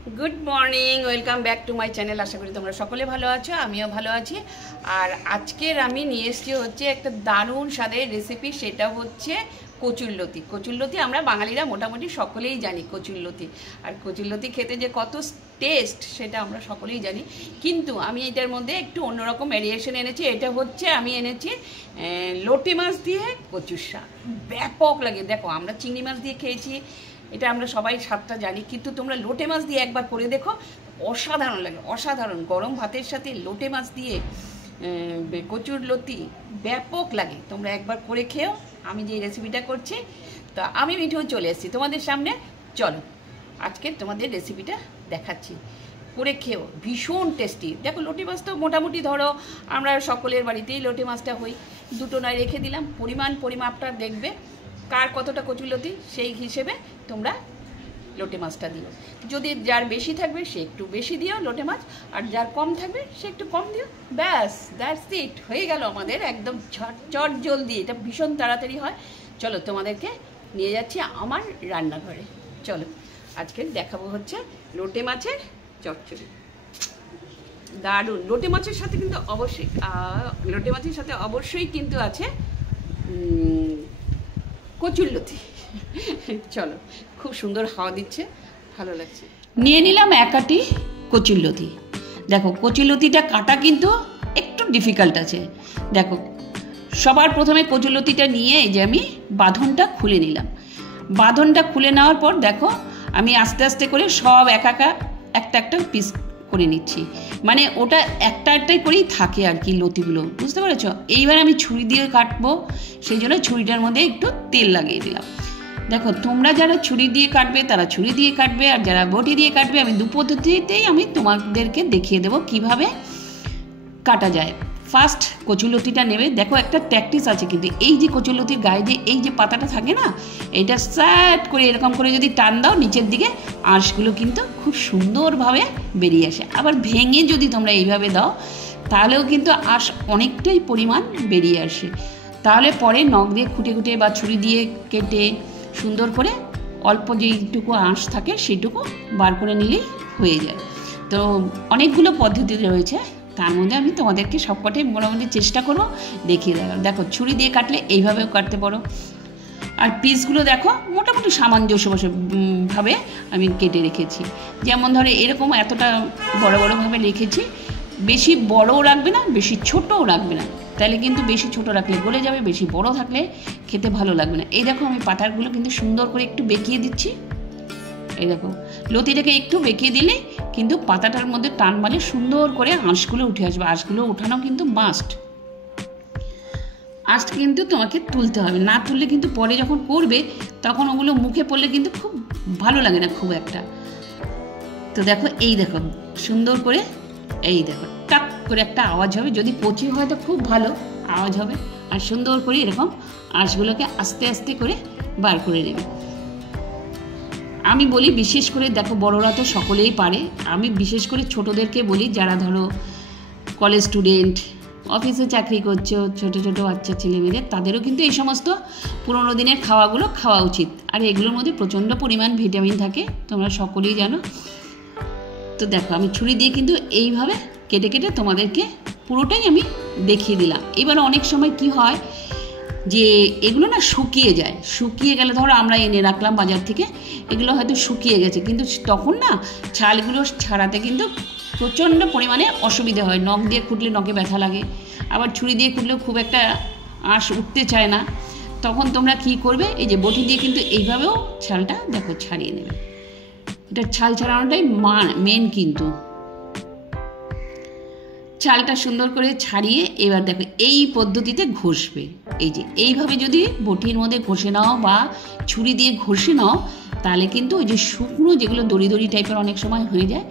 Good morning welcome back to my channel. आशा करी तुम्हारा सकले भालो आछो, आमिও ভালো আছি। আর আজকের আমি নিয়ে এসেছি হচ্ছে একটা দারুণ স্বাদের রেসিপি, সেটা হচ্ছে কচুরলতি। কচুরলতি আমরা বাঙালিরা মোটামুটি সকলেই জানি কচুরলতি, আর কচুরলতি খেতে যে কত টেস্ট সেটা আমরা সকলেই জানি। কিন্তু আমি এটার মধ্যে একটু অন্যরকম ভ্যারিয়েশন এনেছি। এটা হচ্ছে আমি এনেছি লোটে মাছ দিয়ে কচুর শাক। ব্যাপক লাগে। দেখো, আমরা চিংড়ি মাছ দিয়ে খেয়েছি, এটা আমরা সবাই স্বাদটা জানি, কিন্তু তোমরা লোটে মাছ দিয়ে একবার করে দেখো, অসাধারণ লাগে, অসাধারণ। গরম ভাতের সাথে লোটে মাছ দিয়ে কচুরলতি ব্যাপক লাগে। তোমরা একবার করে খেও। আমি যে রেসিপিটা করছি, তো আমি মিঠু চলে এসেছি তোমাদের সামনে। চলো আজকে তোমাদের রেসিপিটা দেখাচ্ছি, করে খেও, ভীষণ টেস্টি। দেখো, লোটে মাছ তো মোটামুটি ধরো আমরা সকলের বাড়িতেই লোটে মাছটা হই, দুটো নয় রেখে দিলাম। পরিমাপটা দেখবে কার কতটা কচুরলতি, সেই হিসেবে তোমরা লোটে মাছটা দিও। যদি যার বেশি থাকবে সে একটু বেশি দিও লোটে মাছ, আর যার কম থাকবে সে একটু কম দিও। ব্যাস, দ্যাটস ইট, হয়ে গেল আমাদের একদম চট জলদি। এটা ভীষণ তাড়াতাড়ি হয়। চলো তোমাদেরকে নিয়ে যাচ্ছি আমার রান্নাঘরে। চলো আজকে দেখাবো হচ্ছে লোটে মাছের চচ্চড়ি। দারুণ। লোটে মাছের সাথে কিন্তু অবশ্যই কিন্তু আছে কচুরলতি। চলো, খুব সুন্দর হাওয়া দিচ্ছে, ভালো লাগছে। নিয়ে নিলাম এক আটি কচুরলতি। দেখো, কচুরলতিটা কাটা কিন্তু একটু ডিফিকাল্ট আছে। দেখো, সবার প্রথমে কচুরলতিটা নিয়ে এই যে আমি বাঁধনটা খুলে নিলাম। বাঁধনটা খুলে নেওয়ার পর দেখো, আমি আস্তে আস্তে করে সব একটা পিস করে নিচ্ছি। মানে ওটা একটাই করেই থাকে আর কি, লতিগুলো, বুঝতে পেরেছ? এইবার আমি ছুরি দিয়ে কাটবো, সেই জন্য ছুরিটার মধ্যে একটু তেল লাগিয়ে দিলাম। দেখো, তোমরা যারা ছুরি দিয়ে কাটবে তারা ছুরি দিয়ে কাটবে, আর যারা বটি দিয়ে কাটবে, আমি দু পদ্ধতিতেই আমি তোমাদেরকে দেখিয়ে দেবো কিভাবে কাটা যায়। ফার্স্ট কচুরলতিটা নেবে। দেখো, একটা ট্যাকটিস আছে কিন্তু, এই যে কচুরলতির গায়ে যে এই যে পাতাটা থাকে না, এটা স্যাট করে এরকম করে যদি টান দাও নিচের দিকে, আঁশগুলো কিন্তু খুব সুন্দরভাবে বেরিয়ে আসে। আবার ভেঙে যদি তোমরা এইভাবে দাও তাহলেও কিন্তু আঁশ অনেকটাই পরিমাণ বেরিয়ে আসে। তাহলে পরে নখ দিয়ে খুঁটে বা ছুরি দিয়ে কেটে সুন্দর করে অল্প যেইটুকু আঁশ থাকে সেইটুকু বার করে নিলেই হয়ে যায়। তো অনেকগুলো পদ্ধতি রয়েছে, তার মধ্যে আমি তোমাদেরকে সবকটাই মোটামুটি চেষ্টা করবো দেখিয়ে দেওয়ার। দেখো, ছুরি দিয়ে কাটলে এইভাবেও কাটতে পারো। আর পিসগুলো দেখো মোটামুটি সামঞ্জস্যভাবে আমি কেটে রেখেছি। যেমন ধরো এরকম এতটা বড়ভাবে রেখেছি। বেশি বড়ও রাখবে না, বেশি ছোটও রাখবে না, তাহলে কিন্তু বেশি ছোট রাখলে গলে যাবে, বেশি বড় থাকলে খেতে ভালো লাগবে না। এই দেখো, আমি পাতাগুলো কিন্তু সুন্দর করে একটু বেঁকিয়ে দিচ্ছি। এই দেখো, লতিটাকে একটু বেঁকিয়ে দিলে কিন্তু পাতাটার মধ্যে টান মারলে সুন্দর করে আঁশগুলো উঠে আসবে। আঁশগুলো উঠানো কিন্তু মাস্ট। আঁশ কিন্তু তোমাকে তুলতে হবে, না তুললে কিন্তু পরে যখন করবে তখন ওগুলো মুখে পড়লে কিন্তু খুব ভালো লাগে না খুব একটা। তো দেখো, এই দেখো সুন্দর করে, এই দেখো টাক করে একটা আওয়াজ হবে। যদি কচি হয় তো খুব ভালো আওয়াজ হবে। আর সুন্দর করে এরকম আঁশগুলোকে আস্তে আস্তে করে বার করে নেবে। আমি বলি বিশেষ করে, দেখো বড়রা তো সকলেই পারে, আমি বিশেষ করে ছোটদেরকে বলি, যারা ধরো কলেজ স্টুডেন্ট, অফিসে চাকরি করছো, ছোট বাচ্চা ছেলেমেয়েদের, তাদেরও কিন্তু এই সমস্ত পুরোনো দিনের খাওয়াগুলো খাওয়া উচিত। আর এগুলোর মধ্যে প্রচণ্ড পরিমাণ ভিটামিন থাকে, তোমরা সকলেই জানো। তো দেখো, আমি ছুরি দিয়ে কিন্তু এইভাবে কেটে তোমাদেরকে পুরোটাই আমি দেখিয়ে দিলাম। এবার অনেক সময় কি হয় যে এগুলো না শুকিয়ে যায়। শুকিয়ে গেলে ধরো আমরা এনে রাখলাম বাজার থেকে, এগুলো হয়তো শুকিয়ে গেছে, কিন্তু তখন না ছালগুলো ছাড়াতে কিন্তু প্রচণ্ড পরিমাণে অসুবিধা হয়। নখ দিয়ে খুঁটলে নখে ব্যথা লাগে, আবার ছুরি দিয়ে খুঁটলেও খুব একটা আঁশ উঠতে চায় না। তখন তোমরা কি করবে, এই যে বটি দিয়ে কিন্তু এইভাবেও ছালটা দেখো ছাড়িয়ে নেবে। এটা ছাল ছাড়ানোটাই মেন। কিন্তু ছালটা সুন্দর করে ছাড়িয়ে এবার দেখো এই পদ্ধতিতে ঘষবে। এই যে এইভাবে যদি বটির মধ্যে ঘষে নাও বা ছুরি দিয়ে ঘষে নাও, তাহলে কিন্তু ওই যে শুকনো যেগুলো দড়ি টাইপের অনেক সময় হয়ে যায়,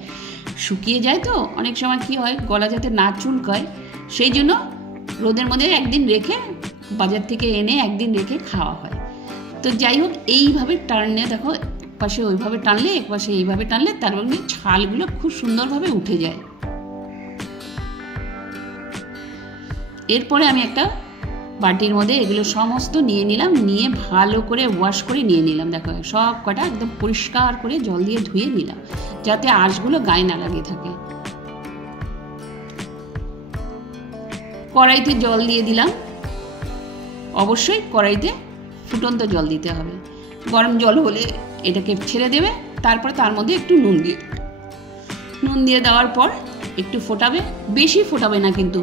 শুকিয়ে যায়, তো অনেক সময় কি হয় গলা যাতে না চুলকায়, সেই জন্য রোদের মধ্যে একদিন রেখে, বাজার থেকে এনে একদিন রেখে খাওয়া হয়। তো যাই হোক, এইভাবে টানলে দেখো, পাশে ওইভাবে টানলে, এক পাশে এইভাবে টানলে, তার মধ্যে ছালগুলো খুব সুন্দরভাবে উঠে যায়। এরপরে আমি একটা বাটির মধ্যে এগুলো সমস্ত নিয়ে নিলাম, নিয়ে ভালো করে ওয়াশ করে নিয়ে নিলাম। দেখো, সব কটা একদম পরিষ্কার করে জল দিয়ে ধুয়ে নিলাম। যাতে আঁশগুলো গায়ে না লাগিয়ে থাকে। কড়াইতে জল দিয়ে দিলাম। অবশ্যই কড়াইতে ফুটন্ত জল দিতে হবে। গরম জল হলে এটাকে ছেড়ে দেবে, তারপর তার মধ্যে একটু নুন দিয়ে দেওয়ার পর একটু ফোটাবে, বেশি ফোটাবে না কিন্তু।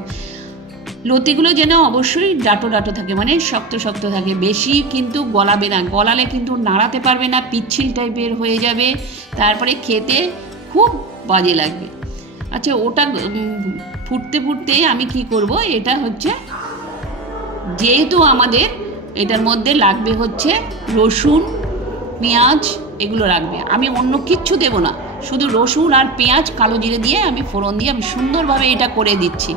লতিগুলো যেন অবশ্যই ডাটো ডাটো থাকে, মানে শক্ত শক্ত থাকে, বেশি কিন্তু গলাবে না, গলালে কিন্তু নাড়াতে পারবে না, পিচ্ছিল টাইপের হয়ে যাবে, তারপরে খেতে খুব বাজে লাগবে। আচ্ছা, ওটা ফুটতে ফুটতে আমি কি করব, এটা হচ্ছে যেহেতু আমাদের এটার মধ্যে লাগবে হচ্ছে রসুন, পেঁয়াজ, এগুলো রাখবে। আমি অন্য কিচ্ছু দেব না, শুধু রসুন আর পেঁয়াজ, কালো জিরে দিয়ে আমি ফোড়ন দিয়ে আমি সুন্দরভাবে এটা করে দিচ্ছি।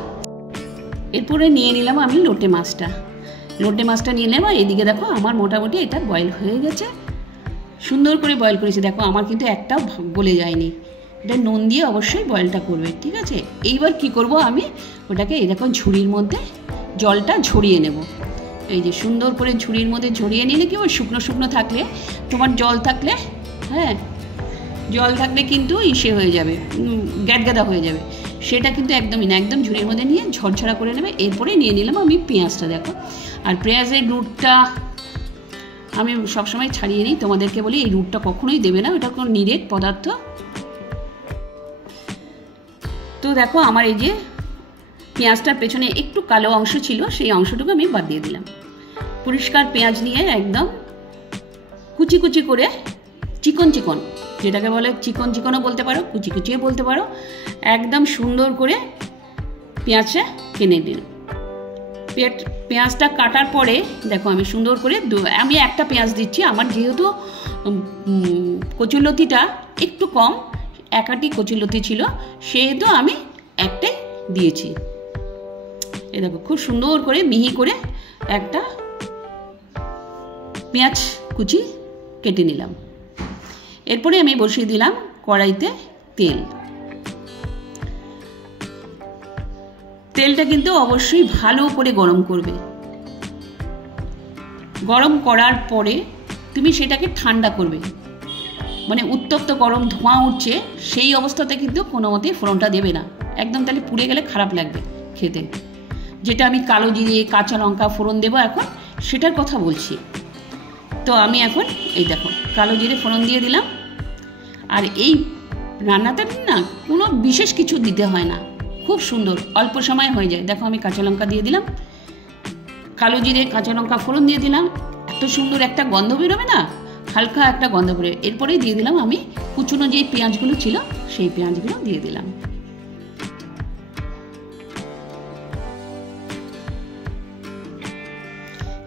এরপরে নিয়ে নিলাম আমি লোটে মাছটা নিয়ে নিলাম। এদিকে দেখো আমার মোটামুটি এটা বয়েল হয়ে গেছে, সুন্দর করে বয়েল করেছি। দেখো আমার কিন্তু একটাও গলে যায়নি। এটা নুন দিয়ে অবশ্যই বয়েলটা করবে, ঠিক আছে। এইবার কি করব, আমি ওটাকে এরকম ঝুড়ির মধ্যে জলটা ঝরিয়ে নেব। এই যে সুন্দর করে ঝুড়ির মধ্যে ঝরিয়ে নিলে কি, ওই শুকনো শুকনো থাকলে, তোমার জল থাকলে, হ্যাঁ জল থাকলে কিন্তু ইসে হয়ে যাবে, গ্যাদগাদা হয়ে যাবে, সেটা কিন্তু একদমই না। একদম ঝুড়ির মধ্যে নিয়ে ঝরঝরা করে নেবে। এরপরে নিয়ে নিলাম আমি পেঁয়াজটা। দেখো, আর পেঁয়াজের রুটটা আমি সবসময় ছাড়িয়ে নিই, তোমাদেরকে বলি এই রুটটা কখনোই দেবে না, ওটা কোনো নিরেট পদার্থ। তো দেখো আমার এই যে পেঁয়াজটার পেছনে একটু কালো অংশ ছিল, সেই অংশটুকু আমি বাদ দিয়ে দিলাম। পরিষ্কার পেঁয়াজ নিয়ে একদম কুচি কুচি করে, চিকন চিকন, যেটাকে বলে চিকন চিকনও বলতে পারো, কুচি কুচিও বলতে পারো, একদম সুন্দর করে পেঁয়াজটা কেটে দিলাম। পেঁয়াজটা কাটার পরে দেখো আমি সুন্দর করে, আমি একটা পেঁয়াজ দিচ্ছি, আমার যেহেতু কচুরলতিটা একটু কম, একাটি কচুরলতি ছিল, সেহেতু আমি একটাই দিয়েছি। এই দেখো খুব সুন্দর করে মিহি করে একটা পেঁয়াজ কুচি কেটে নিলাম। এরপরে আমি বসিয়ে দিলাম কড়াইতে তেলটা কিন্তু অবশ্যই ভালো করে গরম করবে। গরম করার পরে তুমি সেটাকে ঠান্ডা করবে, মানে উত্তপ্ত গরম ধোঁয়া উঠছে সেই অবস্থাতে কিন্তু কোনো মতেই ফোড়নটা দেবে না, একদম, তাহলে পুড়ে গেলে খারাপ লাগবে খেতে। যেটা আমি কালো জিরে, কাঁচা লঙ্কা ফোড়ন দেবো এখন, সেটার কথা বলছি। তো আমি এখন এই দেখো কালো জিরে ফোড়ন দিয়ে দিলাম। আর এই রান্নাটা না কোনো বিশেষ কিছু দিতে হয় না, খুব সুন্দর, অল্প সময় হয়ে যায়। দেখো আমি কাঁচা লঙ্কা দিয়ে দিলাম, কালো জিরে কাঁচা লঙ্কা ফোড়ন দিয়ে দিলাম, এত সুন্দর একটা গন্ধ বেরোবে না, হালকা একটা গন্ধ বেরোবে। এরপরেই দিয়ে দিলাম আমি কুচুনো যে পেঁয়াজগুলো ছিল, সেই পেঁয়াজগুলো দিয়ে দিলাম।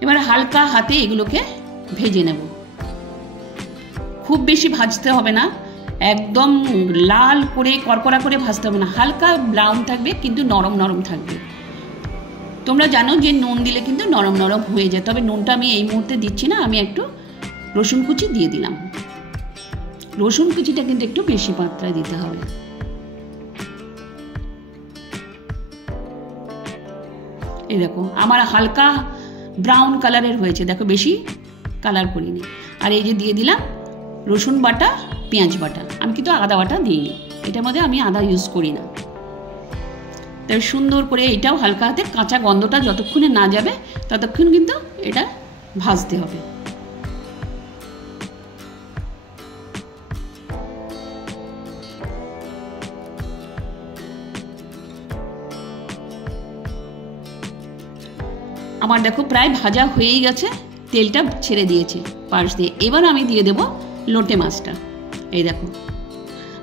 এবার হালকা হাতে এগুলোকে ভেজে নেব, খুব বেশি ভাজতে হবে না, একদম লাল করে কড়কড়া করে ভাজতে হবে না, হালকা ব্রাউন থাকবে কিন্তু নরম নরম থাকবে। তোমরা জানো যে নুন দিলে কিন্তু নরম নরম হয়ে যায়, তবে নুনটা আমি এই মুহূর্তে দিচ্ছি না, আমি একটু রসুন কুচি দিয়ে দিলাম। রসুন কুচিটা কিন্তু একটু বেশি মাত্রায় দিতে হবে। এই দেখো আমার হালকা ব্রাউন কালারের হয়েছে, দেখো বেশি কালার করিনি। আর এই যে দিয়ে দিলাম রসুন বাটা, পেঁয়াজ বাটা, আমি কিন্তু আদা বাটা দিইনি, এটার মধ্যে আমি আদা ইউজ করি না। তাই সুন্দর করে এটাও হালকা হাতে, কাঁচা গন্ধটা যতক্ষণে না যাবে ততক্ষণ কিন্তু এটা ভাজতে হবে। আমার দেখো প্রায় ভাজা হয়েই গেছে, তেলটা ছেড়ে দিয়েছে পাশ দিয়ে। এবার আমি দিয়ে দেব লোটে মাছটা। এই দেখো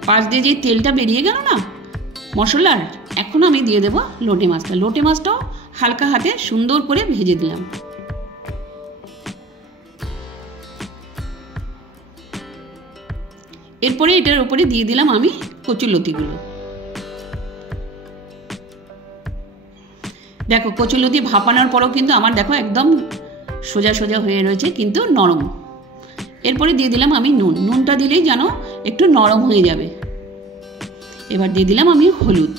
পাশ দিয়ে যে তেলটা বেরিয়ে গেল না মশলার, এখন আমি দিয়ে দেব লোটে মাছটা। লোটে মাছটাও হালকা হাতে সুন্দর করে ভেজে দিলাম। এরপরে এটার উপরে দিয়ে দিলাম আমি কচুরলতিগুলো। দেখো কচুরলতি ভাপানোর পরও কিন্তু আমার দেখো একদম সোজা সোজা হয়ে রয়েছে, কিন্তু নরম। এরপরে দিয়ে দিলাম আমি নুনটা দিলেই যেন একটু নরম হয়ে যাবে। এবার দিয়ে দিলাম আমি হলুদ।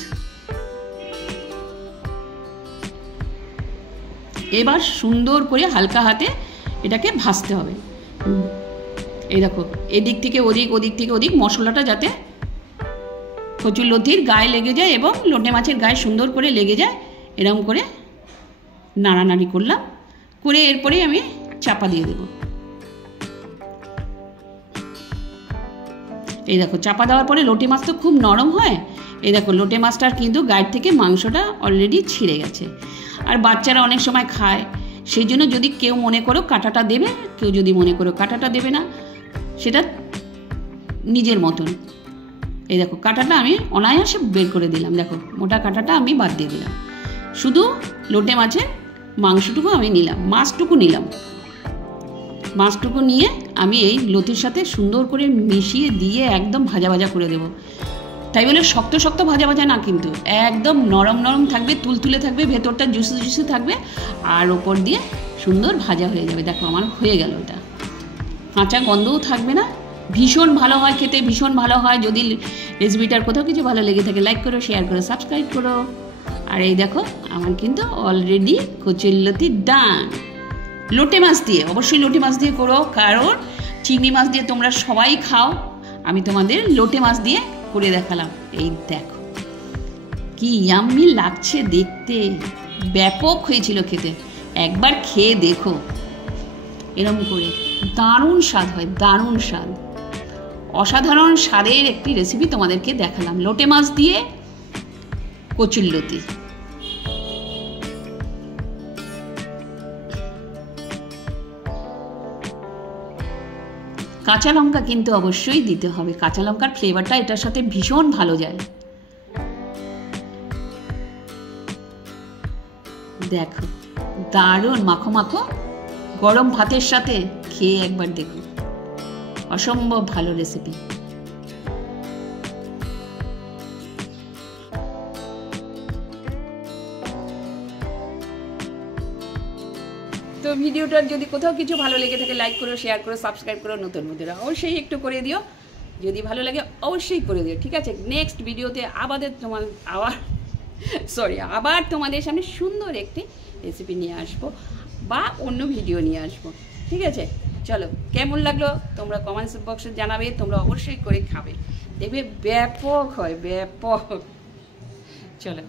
এবার সুন্দর করে হালকা হাতে এটাকে ভাজতে হবে। এই দেখো এদিক থেকে ওদিক, ওদিক থেকে ওদিক মশলাটা যাতে কচুরলতির গায়ে লেগে যায় এবং লোটে মাছের গায়ে সুন্দর করে লেগে যায়, এরকম করে নাড়ানাড়ি করলাম, করে এরপরে আমি চাপা দিয়ে দেব। এই দেখো চাপা দেওয়ার পরে লোটে মাছ তো খুব নরম হয়, এই দেখো লোটে মাছটার কিন্তু গায়ের থেকে মাংসটা অলরেডি ছিঁড়ে গেছে। আর বাচ্চারা অনেক সময় খায়, সেই জন্য যদি কেউ মনে করো কাঁটাটা দেবে, কেউ যদি মনে করো কাঁটাটা দেবে না, সেটা নিজের মতন। এই দেখো কাঁটাটা আমি অনায়াসে বের করে দিলাম, দেখো মোটা কাঁটাটা আমি বাদ দিয়ে দিলাম, শুধু লোটে মাছের মাংসটুকু আমি নিলাম, মাছটুকু নিলাম। মাছটুকু নিয়ে আমি এই লতির সাথে সুন্দর করে মিশিয়ে দিয়ে একদম ভাজা ভাজা করে দেব। তাই বলে শক্ত শক্ত ভাজা ভাজা না, কিন্তু একদম নরম নরম থাকবে, তুলতুলে থাকবে, ভেতরটা জুসি জুসি থাকবে, আর ওপর দিয়ে সুন্দর ভাজা হয়ে যাবে। দেখো আমার হয়ে গেল, এটা কাঁচা গন্ধও থাকবে না, ভীষণ ভালো হয় খেতে, ভীষণ ভালো হয়। যদি রেসিপিটার কোথাও কিছু ভালো লেগে থাকে লাইক করো, শেয়ার করো, সাবস্ক্রাইব করো। আর এই দেখো আমার কিন্তু অলরেডি কচুরলতি ডান। লোটে মাছ দিয়ে, অবশ্যই লোটে মাছ দিয়ে করো, কারণ চিংড়ি মাছ দিয়ে তোমরা সবাই খাও, আমি তোমাদের লোটে মাছ দিয়ে করে দেখালাম। এই দেখো কি ইয়াম্মি লাগছে দেখতে, ব্যাপক হয়েছিল খেতে, একবার খেয়ে দেখো এরকম করে, দারুণ স্বাদ হয়, দারুণ স্বাদ, অসাধারণ স্বাদের একটি রেসিপি তোমাদেরকে দেখালাম, লোটে মাছ দিয়ে কচুরলতি। কাঁচা লঙ্কা কিন্তু অবশ্যই দিতে হবে, কাঁচা লঙ্কার ফ্লেভারটা এটার সাথে ভীষণ ভালো যায়। দেখো দারুণ মাখো মাখো, গরম ভাতের সাথে খেয়ে একবার দেখো, অসম্ভব ভালো রেসিপি। তো ভিডিওটার যদি কোথাও কিছু ভালো লেগে থাকে লাইক করো, শেয়ার করো, সাবস্ক্রাইব করো, নতুন বন্ধুরা অবশ্যই একটু করে দিও, যদি ভালো লাগে অবশ্যই করে দিও, ঠিক আছে? নেক্সট ভিডিওতে আবার তোমাদের সামনে সুন্দর একটি রেসিপি নিয়ে আসবো বা অন্য ভিডিও নিয়ে আসবো, ঠিক আছে? চলো, কেমন লাগলো তোমরা কমেন্টস বক্সে জানাবে, তোমরা অবশ্যই করে খাবে, দেখবে ব্যাপক হয়, ব্যাপক। চলো।